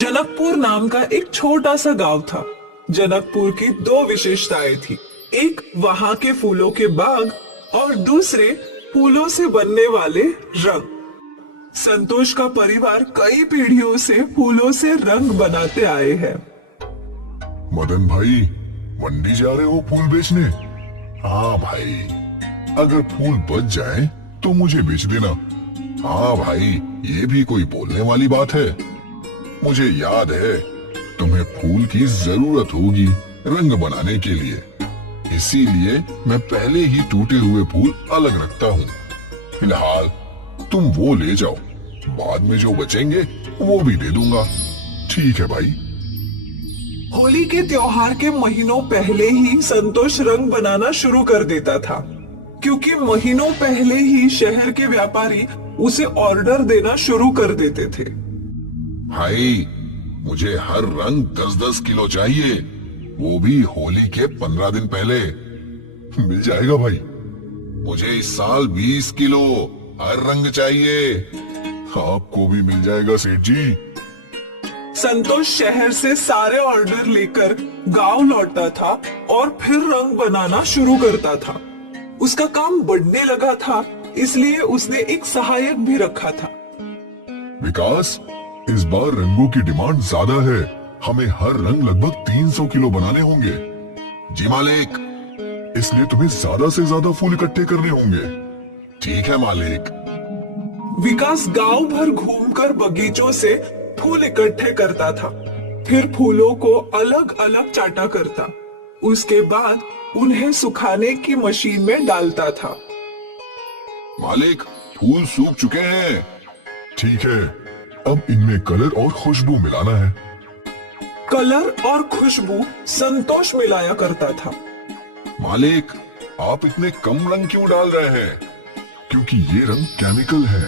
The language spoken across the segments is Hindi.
जनकपुर नाम का एक छोटा सा गांव था। जनकपुर की दो विशेषताएं थी, एक वहां के फूलों के बाग और दूसरे फूलों से बनने वाले रंग। संतोष का परिवार कई पीढ़ियों से फूलों से रंग बनाते आए हैं। मदन भाई, मंडी जा रहे हो फूल बेचने? हाँ भाई, अगर फूल बच जाए तो मुझे बेच देना। हाँ भाई, ये भी कोई बोलने वाली बात है। मुझे याद है तुम्हें फूल की जरूरत होगी रंग बनाने के लिए, इसीलिए मैं पहले ही टूटे हुए फूल अलग रखता हूँ। फिलहाल तुम वो ले जाओ, बाद में जो बचेंगे वो भी दे दूंगा। ठीक है भाई। होली के त्योहार के महीनों पहले ही संतोष रंग बनाना शुरू कर देता था, क्योंकि महीनों पहले ही शहर के व्यापारी उसे ऑर्डर देना शुरू कर देते थे। भाई, मुझे हर रंग 10-10 किलो चाहिए, वो भी होली के 15 दिन पहले। मिल जाएगा भाई। मुझे इस साल 20 किलो हर रंग चाहिए। आपको भी मिल जाएगा सेठ जी। संतोष शहर से सारे ऑर्डर लेकर गांव लौटता था और फिर रंग बनाना शुरू करता था। उसका काम बढ़ने लगा था, इसलिए उसने एक सहायक भी रखा था। विकास, इस बार रंगों की डिमांड ज्यादा है, हमें हर रंग लगभग 300 किलो बनाने होंगे। जी मालिक, इसलिए तुम्हें ज्यादा से ज्यादा फूल इकट्ठे करने होंगे। ठीक है मालिक। विकास गांव भर घूमकर बगीचों से फूल इकट्ठे करता था, फिर फूलों को अलग अलग चाटा करता। उसके बाद उन्हें सुखाने की मशीन में डालता था। मालिक, फूल सूख चुके हैं। ठीक है, अब इनमें कलर और खुशबू मिलाना है। कलर और खुशबू संतोष मिलाया करता था। मालिक, आप इतने कम रंग क्यों डाल रहे हैं? क्योंकि ये रंग केमिकल है,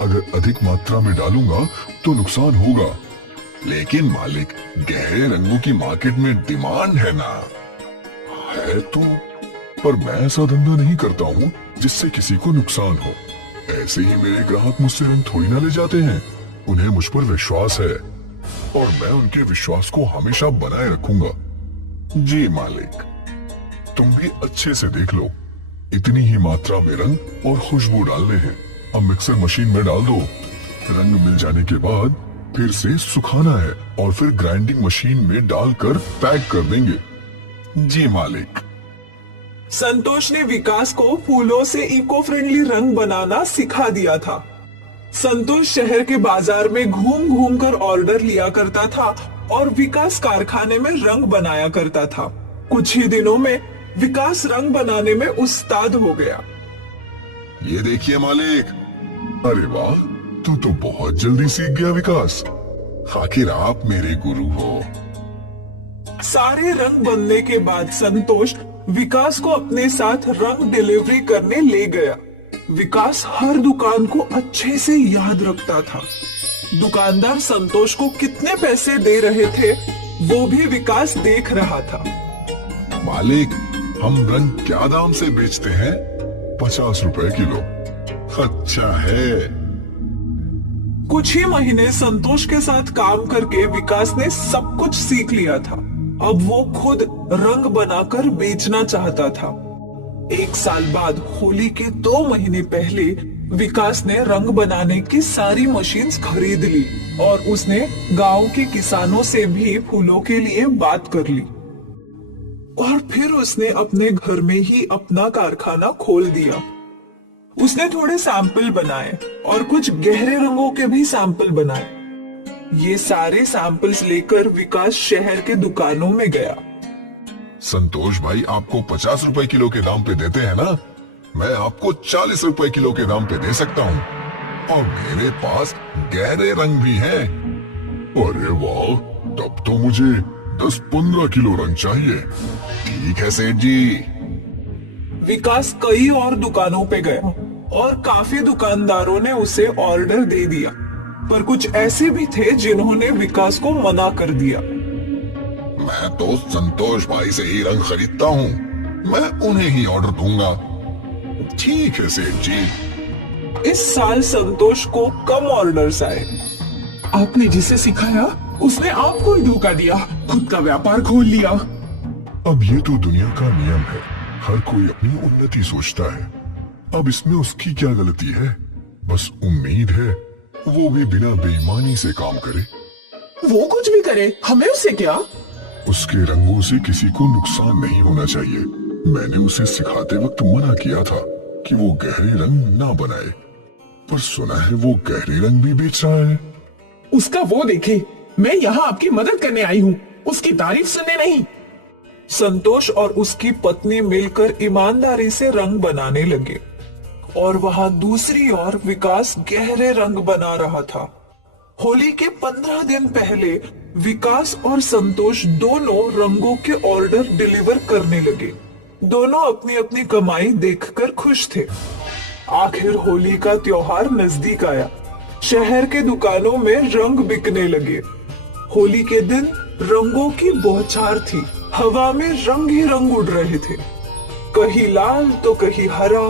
अगर अधिक मात्रा में डालूंगा तो नुकसान होगा। लेकिन मालिक, गहरे रंगों की मार्केट में डिमांड है ना। है तो, पर मैं ऐसा धंधा नहीं करता हूँ जिससे किसी को नुकसान हो। ऐसे ही मेरे ग्राहक मुझसे रंग थोड़ी ना ले जाते हैं, उन्हें मुझ पर विश्वास है और मैं उनके विश्वास को हमेशा बनाए रखूंगा। जी मालिक, तुम भी अच्छे से देख लो, इतनी ही मात्रा में रंग और खुशबू डालने हैं। अब मिक्सर मशीन में डाल दो। रंग मिल जाने के बाद फिर से सुखाना है और फिर ग्राइंडिंग मशीन में डालकर पैक कर देंगे। जी मालिक। संतोष ने विकास को फूलों से इको फ्रेंडली रंग बनाना सिखा दिया था। संतोष शहर के बाजार में घूम घूम कर ऑर्डर लिया करता था और विकास कारखाने में रंग बनाया करता था। कुछ ही दिनों में विकास रंग बनाने में उस्ताद हो गया। ये देखिए मालिक। अरे वाह, तू तो बहुत जल्दी सीख गया विकास। आखिर आप मेरे गुरु हो। सारे रंग बनने के बाद संतोष विकास को अपने साथ रंग डिलीवरी करने ले गया। विकास हर दुकान को अच्छे से याद रखता था। दुकानदार संतोष को कितने पैसे दे रहे थे वो भी विकास देख रहा था। मालिक, हम रंग क्या दाम से बेचते हैं? 50 रुपए किलो। अच्छा है। कुछ ही महीने संतोष के साथ काम करके विकास ने सब कुछ सीख लिया था। अब वो खुद रंग बनाकर बेचना चाहता था। 1 साल बाद होली के 2 महीने पहले विकास ने रंग बनाने की सारी मशीन्स खरीद ली और उसने गांव के किसानों से भी फूलों के लिए बात कर ली। और फिर उसने अपने घर में ही अपना कारखाना खोल दिया। उसने थोड़े सैंपल बनाए और कुछ गहरे रंगों के भी सैंपल बनाए। ये सारे सैंपल्स लेकर विकास शहर के दुकानों में गया। संतोष भाई आपको 50 रुपए किलो के दाम पे देते हैं ना, मैं आपको 40 रुपए किलो के दाम पे दे सकता हूँ। और मेरे पास गहरे रंग भी हैं। अरे वाह, तब तो मुझे 10-15 किलो रंग चाहिए। ठीक है सेठ जी। विकास कई और दुकानों पे गया और काफी दुकानदारों ने उसे ऑर्डर दे दिया, पर कुछ ऐसे भी थे जिन्होंने विकास को मना कर दिया। मैं तो संतोष भाई से ही रंग खरीदता हूँ, मैं उन्हें ही ऑर्डर दूंगा। ठीक है सेठ जी। इस साल संतोष को कम ऑर्डर्स आए। आपने जिसे सिखाया उसने आपको ही धोखा दिया, खुद का व्यापार खोल लिया। अब ये तो दुनिया का नियम है, हर कोई अपनी उन्नति सोचता है। अब इसमें उसकी क्या गलती है? बस उम्मीद है वो भी बिना बेईमानी से काम करे। वो कुछ भी करे, हमें उससे क्या? उसके रंगों से किसी को नुकसान नहीं होना चाहिए। मैंने उसे सिखाते वक्त मना किया था कि वो गहरे रंग ना बनाए, पर सुना है वो गहरे रंग भी बेच रहा है। उसका वो देखे, मैं यहाँ आपकी मदद करने आई हूँ, उसकी तारीफ सुनने नहीं। संतोष और उसकी पत्नी मिलकर ईमानदारी से रंग बनाने लगे और वहां दूसरी ओर विकास गहरे रंग बना रहा था। होली के 15 दिन पहले विकास और संतोष दोनों रंगों के ऑर्डर डिलीवर करने लगे। दोनों अपनी अपनी कमाई देखकर खुश थे। आखिर होली का त्योहार नजदीक आया। शहर के दुकानों में रंग बिकने लगे। होली के दिन रंगों की बौछार थी। हवा में रंग ही रंग उड़ रहे थे, कहीं लाल तो कहीं हरा।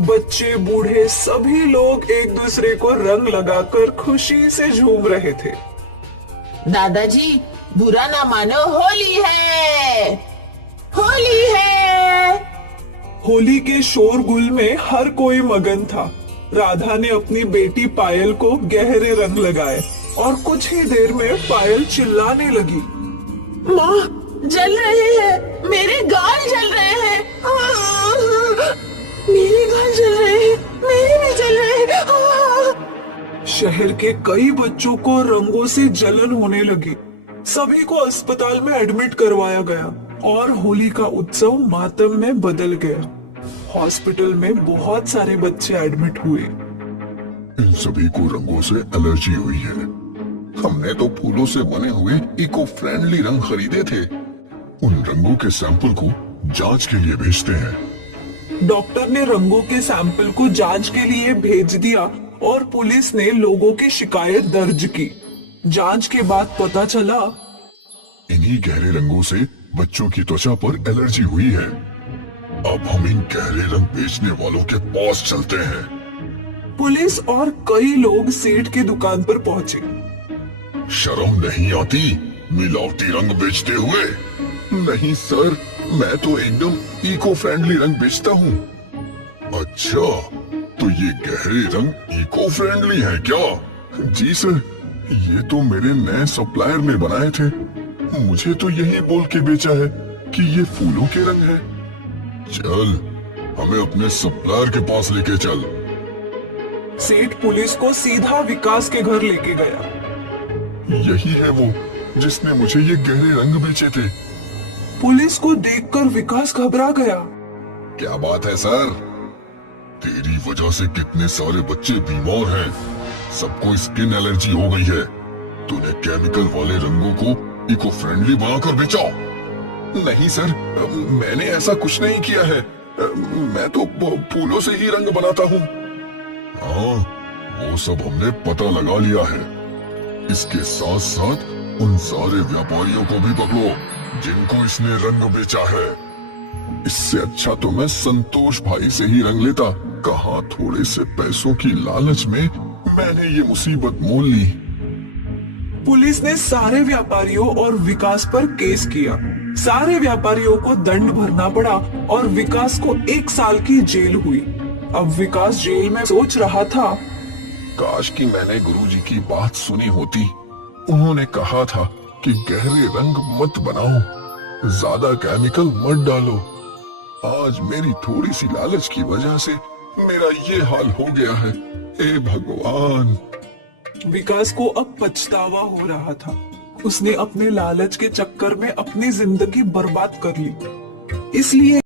बच्चे बूढ़े सभी लोग एक दूसरे को रंग लगाकर खुशी से झूम रहे थे। दादाजी, बुरा ना मानो, होली है, होली है। होली के शोरगुल में हर कोई मगन था। राधा ने अपनी बेटी पायल को गहरे रंग लगाए और कुछ ही देर में पायल चिल्लाने लगी, माँ, जल रहे हैं, मेरे गाल जल रहे हैं, मेरे गाल जल रहे हैं, मेरे भी जल रहे हैं। शहर के कई बच्चों को रंगों से जलन होने लगी। सभी को अस्पताल में एडमिट करवाया गया और होली का उत्सव मातम में बदल गया। हॉस्पिटल में बहुत सारे बच्चे एडमिट हुए। इन सभी को रंगों से एलर्जी हुई है। हमने तो फूलों से बने हुए इको फ्रेंडली रंग खरीदे थे। उन रंगों के सैंपल को जांच के लिए भेजते हैं। डॉक्टर ने रंगों के सैंपल को जांच के लिए भेज दिया और पुलिस ने लोगों की शिकायत दर्ज की। जांच के बाद पता चला इन्हीं गहरे रंगों से बच्चों की त्वचा पर एलर्जी हुई है। अब हम इन गहरे रंग बेचने वालों के पास चलते हैं। पुलिस और कई लोग सेठ की दुकान पर पहुंचे। शर्म नहीं आती मिलावटी रंग बेचते हुए? नहीं सर, मैं तो एकदम इको फ्रेंडली रंग बेचता हूँ। अच्छा, तो ये गहरे रंग इको फ्रेंडली है क्या? जी सर, ये तो मेरे नए सप्लायर ने बनाए थे। मुझे तो यही बोल के बेचा है कि ये फूलों के रंग है। चल, हमें अपने सप्लायर के पास लेके चल। सेठ पुलिस को सीधा विकास के घर लेके गया। यही है वो जिसने मुझे ये गहरे रंग बेचे थे। पुलिस को देखकर विकास घबरा गया। क्या बात है सर? तेरी वजह से कितने सारे बच्चे बीमार हैं। सबको स्किन एलर्जी हो गई है। तूने केमिकल वाले रंगों को इको फ्रेंडली बनाकर बेचा। नहीं सर, मैंने ऐसा कुछ नहीं किया है। मैं तो फूलों से ही रंग बनाता हूँ। हाँ, वो सब हमने पता लगा लिया है। इसके साथ साथ उन सारे व्यापारियों को भी पकड़ो जिनको इसने रंग बेचा है। इससे अच्छा तो मैं संतोष भाई से ही रंग लेता। कहाँ थोड़े से पैसों की लालच में मैंने ये मुसीबत मोल ली। पुलिस ने सारे व्यापारियों और विकास पर केस किया। सारे व्यापारियों को दंड भरना पड़ा और विकास को 1 साल की जेल हुई। अब विकास जेल में सोच रहा था, काश कि मैंने गुरुजी की बात सुनी होती। उन्होंने कहा था कि गहरे रंग मत बनाओ, ज्यादा केमिकल मत डालो। आज मेरी थोड़ी सी लालच की वजह से मेरा ये हाल हो गया है। हे भगवान। विकास को अब पछतावा हो रहा था। उसने अपने लालच के चक्कर में अपनी जिंदगी बर्बाद कर ली। इसलिए